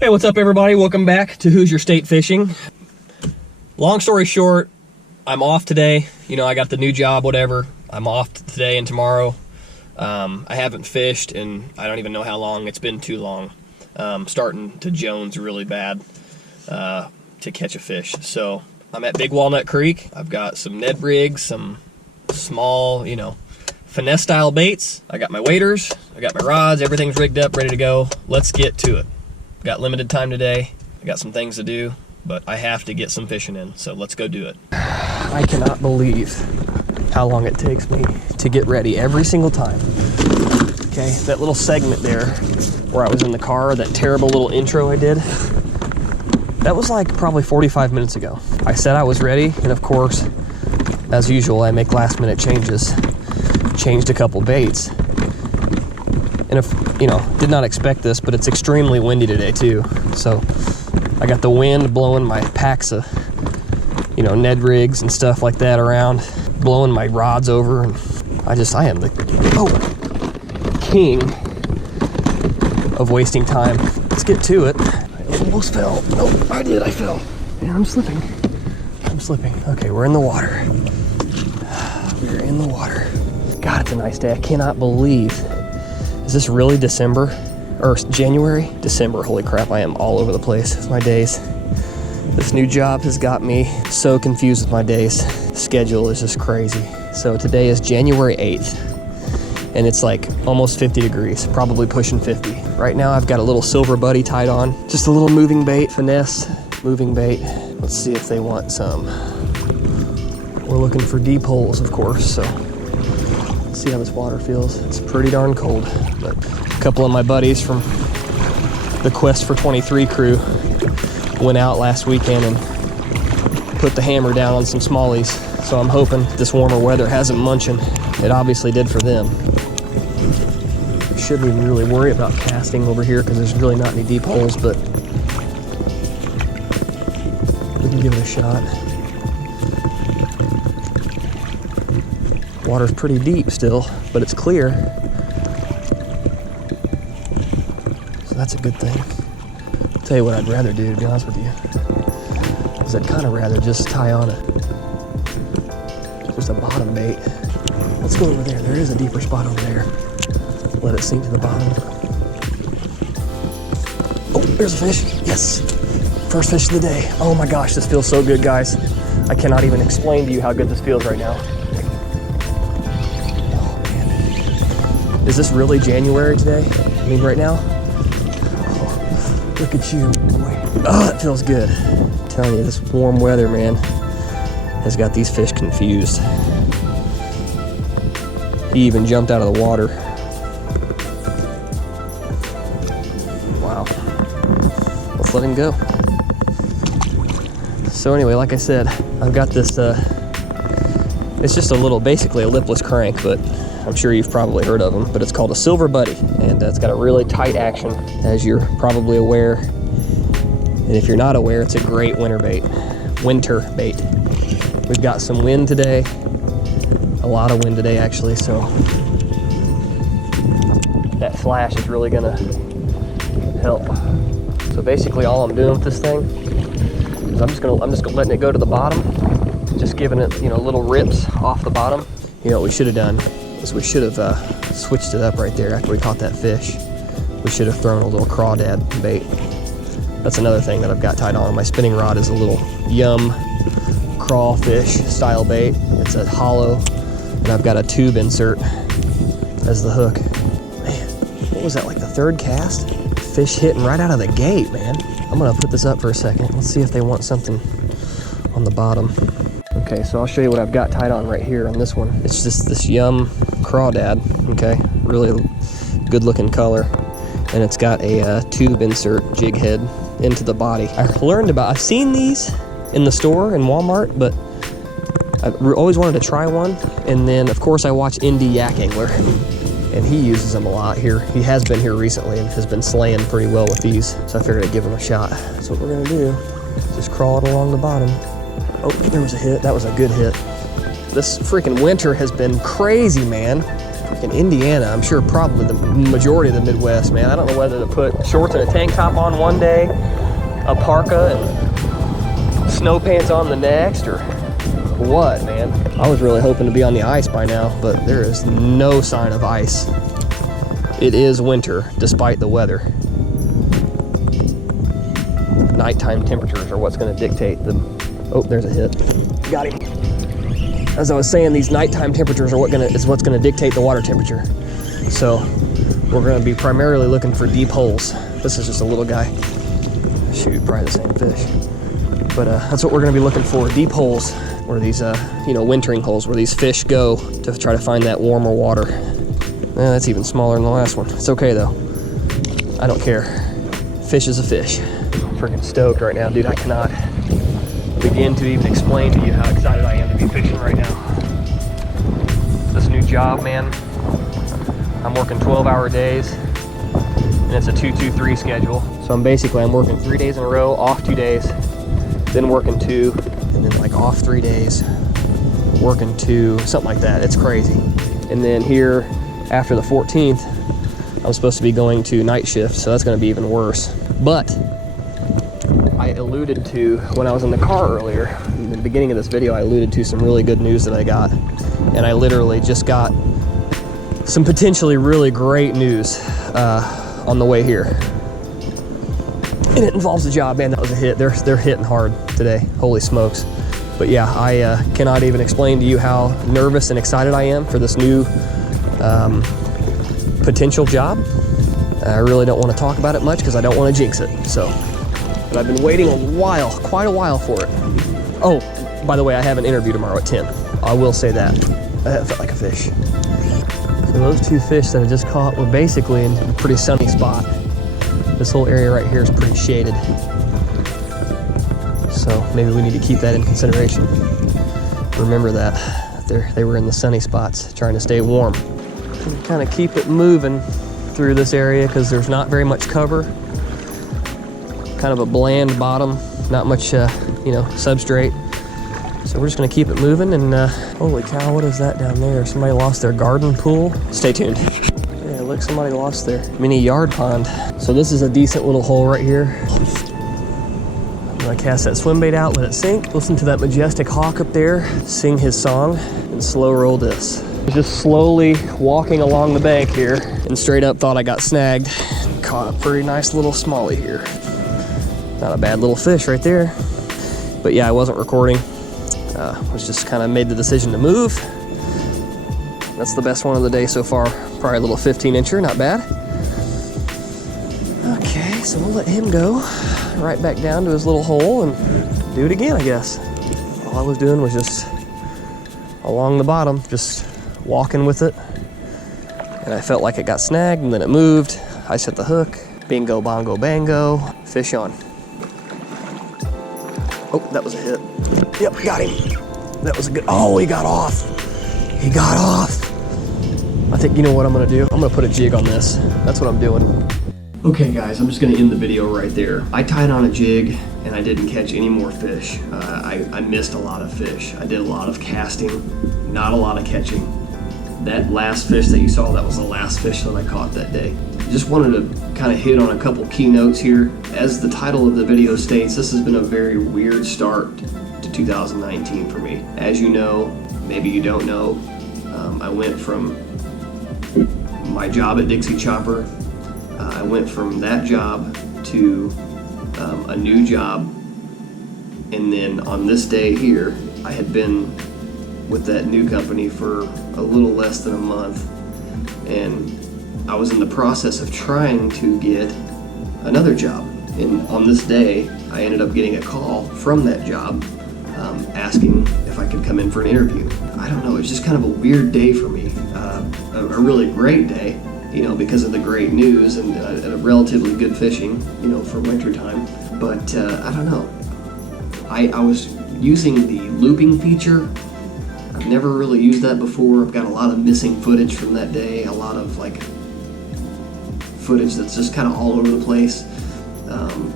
Hey, what's up everybody? Welcome back to Hoosier State Fishing. Long story short, I'm off today. You know, I got the new job, whatever. I'm off today and tomorrow. I haven't fished and I don't even know how long. It's been too long. Starting to Jones really bad to catch a fish. So I'm at Big Walnut Creek. I've got some Ned rigs, some small, you know, finesse style baits. I got my waders, I got my rods, everything's rigged up, ready to go. Let's get to it. Got limited time today. I got some things to do, but I have to get some fishing in, so let's go do it. I cannot believe how long it takes me to get ready every single time. Okay, that little segment there where I was in the car, that terrible little intro I did, that was like probably 45 minutes ago. I said I was ready, and of course, as usual, I make last minute changes. Changed a couple baits. And if, you know, did not expect this, but it's extremely windy today too. So I got the wind blowing my packs of, you know, Ned rigs and stuff like that around, blowing my rods over, and I am the king of wasting time. Let's get to it. I almost fell. Nope, I did, I fell. And I'm slipping. Okay, we're in the water. We're in the water. God, it's a nice day. I cannot believe. Is this really December? Or January? December, holy crap, I am all over the place with my days. This new job has got me so confused with my days. Schedule is just crazy. So today is January 8th, and it's like almost 50 degrees, probably pushing 50. Right now I've got a little silver buddy tied on, just a little moving bait, finesse moving bait. Let's see if they want some. We're looking for deep holes, of course, so let's see how this water feels. It's pretty darn cold, but a couple of my buddies from the Quest for 23 crew went out last weekend and put the hammer down on some smallies. So I'm hoping this warmer weather has them munching. It obviously did for them. Shouldn't even really worry about casting over here because there's really not any deep holes, but we can give it a shot. Water's pretty deep still, but it's clear. So that's a good thing. I'll tell you what I'd rather do, to be honest with you, is I'd kind of rather just tie on just a bottom bait. Let's go over there. There is a deeper spot over there. Let it sink to the bottom. Oh, there's a fish. Yes. First fish of the day. Oh my gosh, this feels so good, guys. I cannot even explain to you how good this feels right now. Is this really January today? I mean, right now? Oh, look at you, boy. Oh, it feels good. I'm telling you, this warm weather, man, has got these fish confused. He even jumped out of the water. Wow. Let's let him go. So anyway, like I said, I've got this, it's just a little, basically a lipless crank, but I'm sure you've probably heard of them, but it's called a silver buddy, and it's got a really tight action, as you're probably aware. And if you're not aware, it's a great winter bait. We've got some wind today, a lot of wind today actually, so that flash is really gonna help. So basically all I'm doing with this thing is I'm just letting it go to the bottom, just giving it, you know, little rips off the bottom. You know what we should have done is we should have switched it up right there after we caught that fish. We should have thrown a little crawdad bait. That's another thing that I've got tied on. My spinning rod is a little yum crawfish style bait. It's a hollow, and I've got a tube insert as the hook. Man, what was that, like the third cast? Fish hitting right out of the gate, man. I'm gonna put this up for a second. Let's see if they want something on the bottom. Okay, so I'll show you what I've got tied on right here on this one. It's just this yum crawdad, okay? Really good looking color. And it's got a tube insert jig head into the body. I've seen these in the store in Walmart, but I've always wanted to try one. And then of course I watch Indie Yak Angler, and he uses them a lot here. He has been here recently and has been slaying pretty well with these. So I figured I'd give him a shot. So what we're gonna do, just crawl it along the bottom. Oh, there was a hit. That was a good hit. This freaking winter has been crazy, man. like in Indiana, I'm sure probably the majority of the Midwest, man. I don't know whether to put shorts and a tank top on one day, a parka and snow pants on the next, or what, man. I was really hoping to be on the ice by now, but there is no sign of ice. It is winter, despite the weather. Nighttime temperatures are what's going to dictate the... Oh, there's a hit. Got him. As I was saying, these nighttime temperatures are what's going to dictate the water temperature. So we're going to be primarily looking for deep holes. This is just a little guy. Shoot, probably the same fish. But that's what we're going to be looking for, deep holes, where these, wintering holes, where these fish go to try to find that warmer water. That's even smaller than the last one. It's okay though. I don't care. Fish is a fish. I'm freaking stoked right now, dude. I cannot begin to even explain to you how excited I am to be fishing right now. This new job, man. I'm working 12-hour days, and it's a 2-2-3 schedule. So I'm working 3 days in a row, off 2 days, then working 2, and then like off 3 days, working 2, something like that. It's crazy. And then here, after the 14th, I'm supposed to be going to night shift, so that's going to be even worse. But I alluded to, when I was in the car earlier, in the beginning of this video, I alluded to some really good news that I got. And I literally just got some potentially really great news on the way here. And it involves a job, man. That was a hit. They're hitting hard today. Holy smokes. But yeah, I cannot even explain to you how nervous and excited I am for this new potential job. I really don't want to talk about it much because I don't want to jinx it. But I've been waiting quite a while for it. Oh, by the way, I have an interview tomorrow at 10. I will say that. That felt like a fish. So those 2 fish that I just caught were basically in a pretty sunny spot. This whole area right here is pretty shaded. So maybe we need to keep that in consideration. Remember that they were in the sunny spots, trying to stay warm. Kind of keep it moving through this area because there's not very much cover. Kind of a bland bottom, not much, substrate. So we're just gonna keep it moving and holy cow, what is that down there? Somebody lost their garden pool. Stay tuned. Yeah, look, somebody lost their mini yard pond. So this is a decent little hole right here. I'm gonna cast that swim bait out, let it sink. Listen to that majestic hawk up there, sing his song, and slow roll this. Just slowly walking along the bank here and straight up thought I got snagged. Caught a pretty nice little smallie here. Not a bad little fish right there. But yeah, I wasn't recording. Was just kind of made the decision to move. That's the best one of the day so far. Probably a little 15-incher, not bad. Okay, so we'll let him go right back down to his little hole and do it again, I guess. All I was doing was just along the bottom, just walking with it. And I felt like it got snagged and then it moved. I set the hook. Bingo, bongo, bango. Fish on. Oh, that was a hit. Yep, got him. That was a good, oh, he got off. He got off. I think, you know what I'm gonna do? I'm gonna put a jig on this. That's what I'm doing. Okay guys, I'm just gonna end the video right there. I tied on a jig and I didn't catch any more fish. I missed a lot of fish. I did a lot of casting, not a lot of catching. That last fish that you saw, that was the last fish that I caught that day. Just wanted to kind of hit on a couple key notes here. As the title of the video states, this has been a very weird start to 2019 for me. As you know, maybe you don't know, I went from my job at Dixie Chopper, I went from that job to a new job, and then on this day here, I had been with that new company for a little less than a month, and I was in the process of trying to get another job. And on this day, I ended up getting a call from that job asking if I could come in for an interview. I don't know, it's just kind of a weird day for me. A really great day, because of the great news and a relatively good fishing, for winter time. But I don't know. I was using the looping feature. I've never really used that before. I've got a lot of missing footage from that day, a lot of footage that's just kind of all over the place.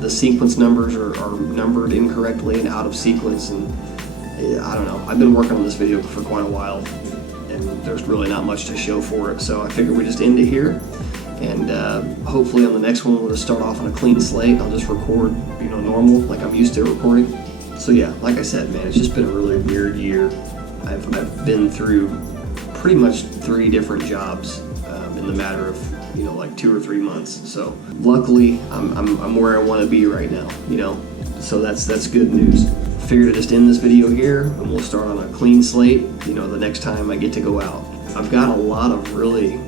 The sequence numbers are numbered incorrectly and out of sequence, and I don't know. I've been working on this video for quite a while, and there's really not much to show for it. So I figured we just end it here, and hopefully on the next one we'll just start off on a clean slate. I'll just record, normal, like I'm used to recording. So yeah, like I said, man, it's just been a really weird year. I've been through pretty much 3 different jobs in the matter of like 2 or 3 months. So luckily I'm where I want to be right now, so that's good news. Figured to just end this video here, and we'll start on a clean slate the next time I get to go out. I've got a lot of really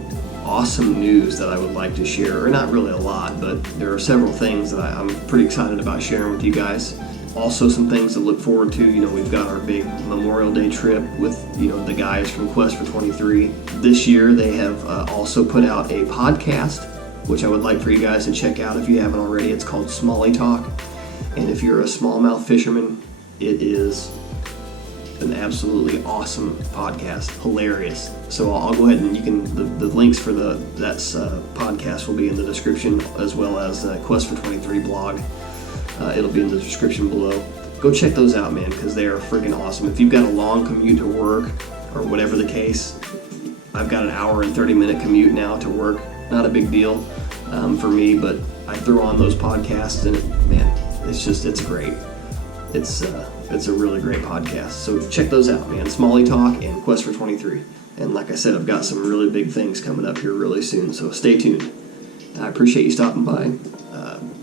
awesome news that I would like to share, or not really a lot, but there are several things that I'm pretty excited about sharing with you guys. Also some things to look forward to. We've got our big Memorial Day trip with the guys from Quest for 23. This year they have also put out a podcast, which I would like for you guys to check out if you haven't already. It's called Smallie Talk, and if you're a smallmouth fisherman, it is an absolutely awesome podcast, hilarious. So I'll go ahead and the links for that podcast will be in the description, as well as the Quest for 23 blog. It'll be in the description below. Go check those out, man, because they are freaking awesome. If you've got a long commute to work, or whatever the case, I've got an hour and 30-minute commute now to work. Not a big deal for me, but I throw on those podcasts, and it's great. It's a really great podcast. So check those out, man. Smallie Talk and Quest for 23. And like I said, I've got some really big things coming up here really soon, so stay tuned. I appreciate you stopping by.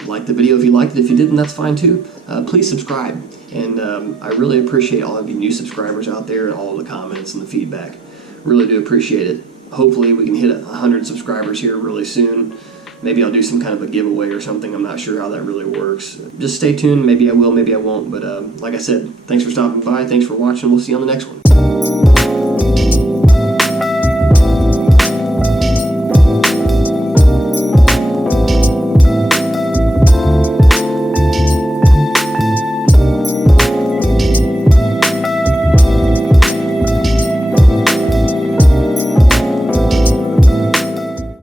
Like the video if you liked it. If you didn't, that's fine too. Please subscribe. And I really appreciate all of you new subscribers out there, and all of the comments and the feedback. Really do appreciate it. Hopefully we can hit 100 subscribers here really soon. Maybe I'll do some kind of a giveaway or something. I'm not sure how that really works. Just stay tuned. Maybe I will, maybe I won't. But like I said, thanks for stopping by. Thanks for watching. We'll see you on the next one.